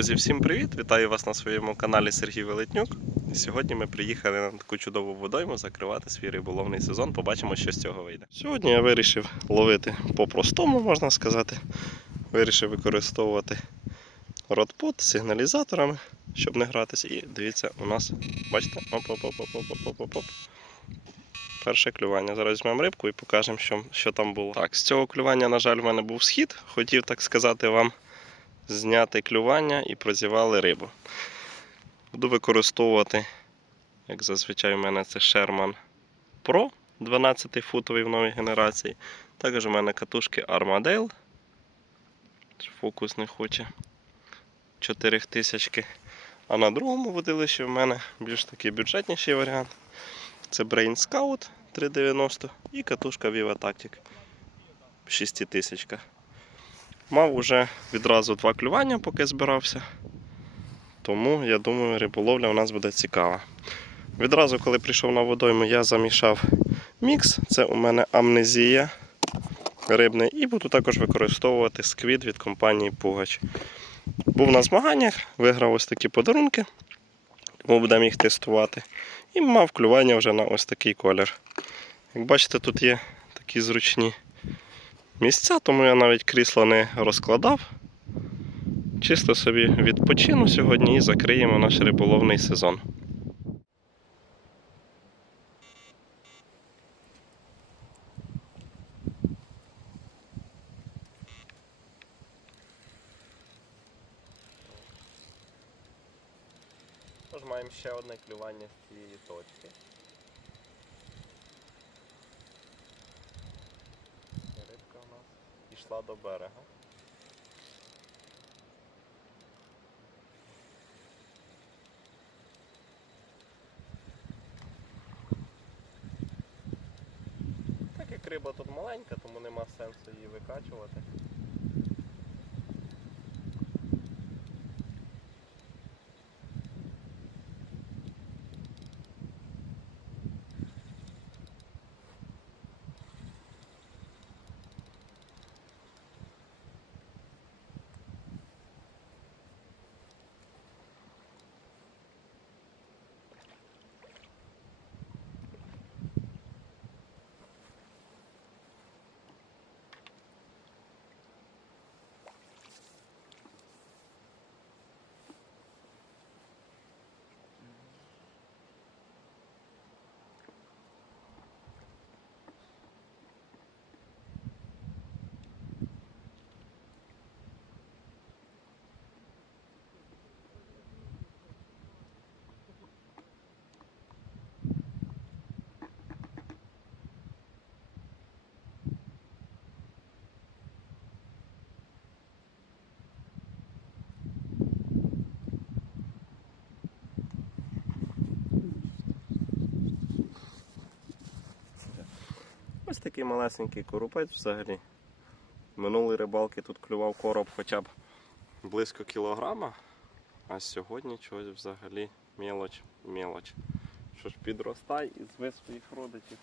Друзі, всім привіт! Вітаю вас на своєму каналі Сергій Велетнюк. Сьогодні ми приїхали на таку чудову водойму закривати свій риболовний сезон. Побачимо, що з цього вийде. Сьогодні я вирішив ловити по-простому, можна сказати. Вирішив використовувати ротпот з сигналізаторами, щоб не гратися. І дивіться, у нас, бачите, оп-оп-оп-оп-оп-оп-оп. Перше клювання. Зараз візьмемо рибку і покажемо, що, що там було. Так, з цього клювання, на жаль, в мене був схід. Хотів так сказати вам зняти клювання і прозівали рибу. Буду використовувати, як зазвичай, у мене це Sherman Pro 12-футовий в новій генерації. Також у мене катушки Armadale. Фокус не хоче 4000. А на другому водилищі в мене більш такий бюджетніший варіант. Це Brain Scout 390 і катушка Viva Tactic 6000. Мав уже відразу два клювання, поки збирався. Тому, я думаю, риболовля у нас буде цікава. Відразу, коли прийшов на водойму, я замішав мікс. Це у мене амнезія рибний. І буду також використовувати сквід від компанії Пугач. Був на змаганнях, виграв ось такі подарунки, тому будемо їх тестувати. І мав клювання вже на ось такий колір. Як бачите, тут є такі зручні місця, тому я навіть крісло не розкладав. Чисто собі відпочину сьогодні і закриємо наш риболовний сезон. Тож маємо ще одне клювання з цієї точки. Рибка у нас пішла до берега. Так як риба тут маленька, тому нема сенсу її викачувати. Ось такий малесенький коропець взагалі. Минулої рибалки тут клював короб хоча б близько кілограма, а сьогодні чогось взагалі мелоч. Що ж, підростай і зви своїх родичів.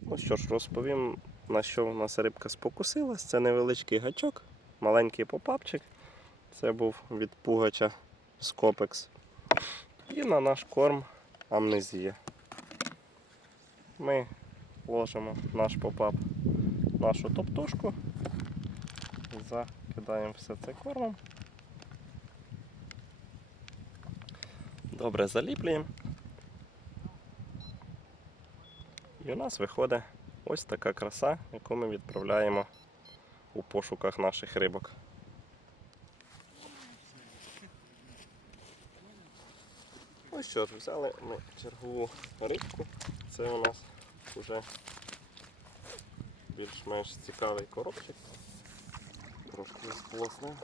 Ну що ж, розповім, на що в нас рибка спокусилась. Це невеличкий гачок, маленький попапчик. Це був від пугача Скопекс. І на наш корм амнезія. Ми ложимо наш попап, нашу топтушку, закидаємо все це кормом. Добре заліплюємо. І у нас виходить ось така краса, яку ми відправляємо у пошуках наших рибок. Ну що ж, взяли ми чергову рибку. Це у нас вже більш-менш цікавий коробчик. Трошки розполоснив.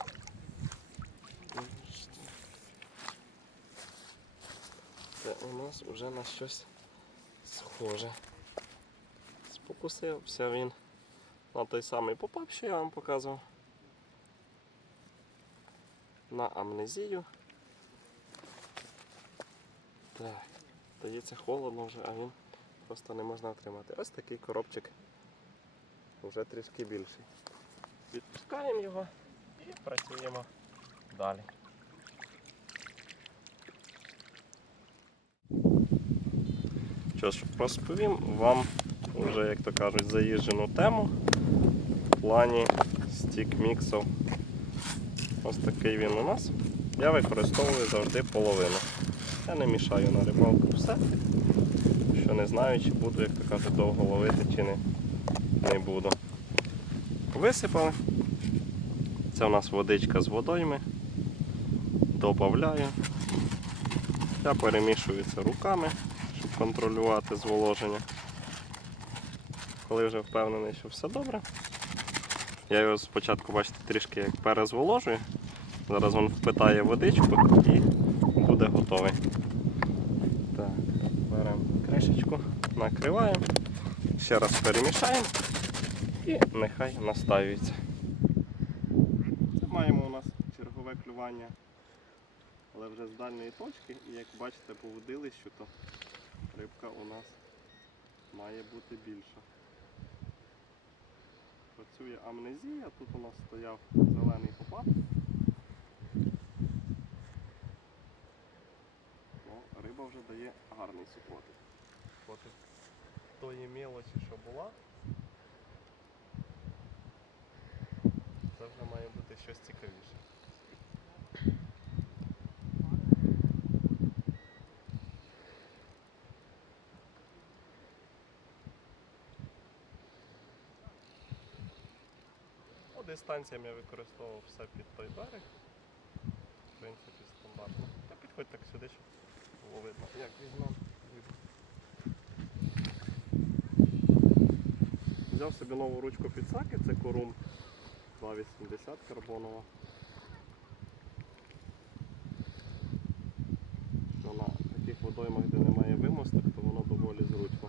Це у нас вже на щось схоже. Спокусився він на той самий попап, що я вам показував. На амнезію. Так, здається холодно вже, а він просто не можна отримати. Ось такий коробчик вже трішки більший. Відпускаємо його і працюємо далі. Що ж, розповім вам вже, як то кажуть, заїжджену тему в плані стік-міксів. Ось такий він у нас. Я використовую завжди половину. Я не мішаю на рибалку все, що не знаю, чи буду, як то кажуть, довго ловити, чи не, не буду. Висипали. Це у нас водичка з водойми. Добавляю. Я перемішую це руками, щоб контролювати зволоження. Коли вже впевнений, що все добре. Я його спочатку, бачите, трішки як перезволожую. Зараз він впитає водичку і готовий. Так, беремо кришечку, накриваємо, ще раз перемішаємо і нехай настаюється. Це маємо у нас чергове клювання, але вже з дальньої точки, і як бачите по водилищу, то рибка у нас має бути більша. Працює амнезія, тут у нас стояв зелений попап. Ну, риба вже дає гарний супротив. Проти тої мелочі, що була. Це вже має бути щось цікавіше. По дистанціям я використовував все під той берег. В принципі, стандартно. Та підходь так сюди, було видно, як візьмемо. Взяв собі нову ручку під саки, це корум 280 карбонова. Що на таких водоймах, де немає вимосток, то воно доволі зручно.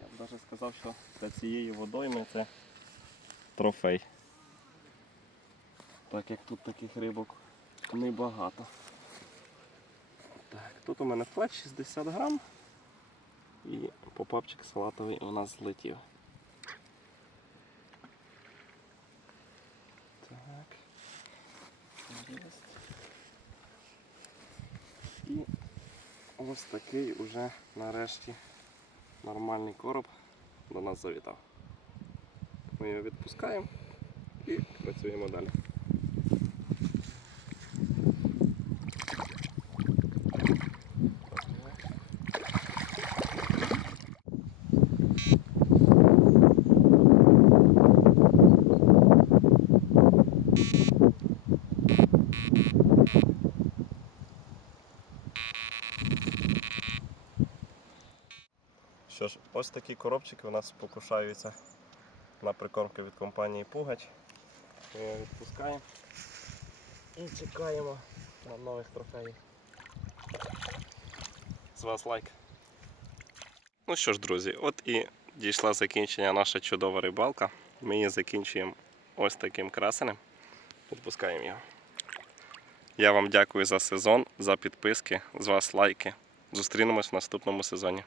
Я б навіть сказав, що для цієї водойми це трофей. Так як тут таких рибок небагато. Так, тут у мене флет 60 грам і попапчик салатовий у нас злетів. Так. І ось такий уже нарешті нормальний короб до нас завітав. Ми його відпускаємо і працюємо далі. Ось такі коробчики у нас покушаються на прикормки від компанії Пугач. Ми його відпускаємо і чекаємо на нових трофеїв. З вас лайк. Ну що ж, друзі, от і дійшла закінчення наша чудова рибалка. Ми її закінчуємо ось таким красенем. Відпускаємо його. Я вам дякую за сезон, за підписки, з вас лайки. Зустрінемось в наступному сезоні.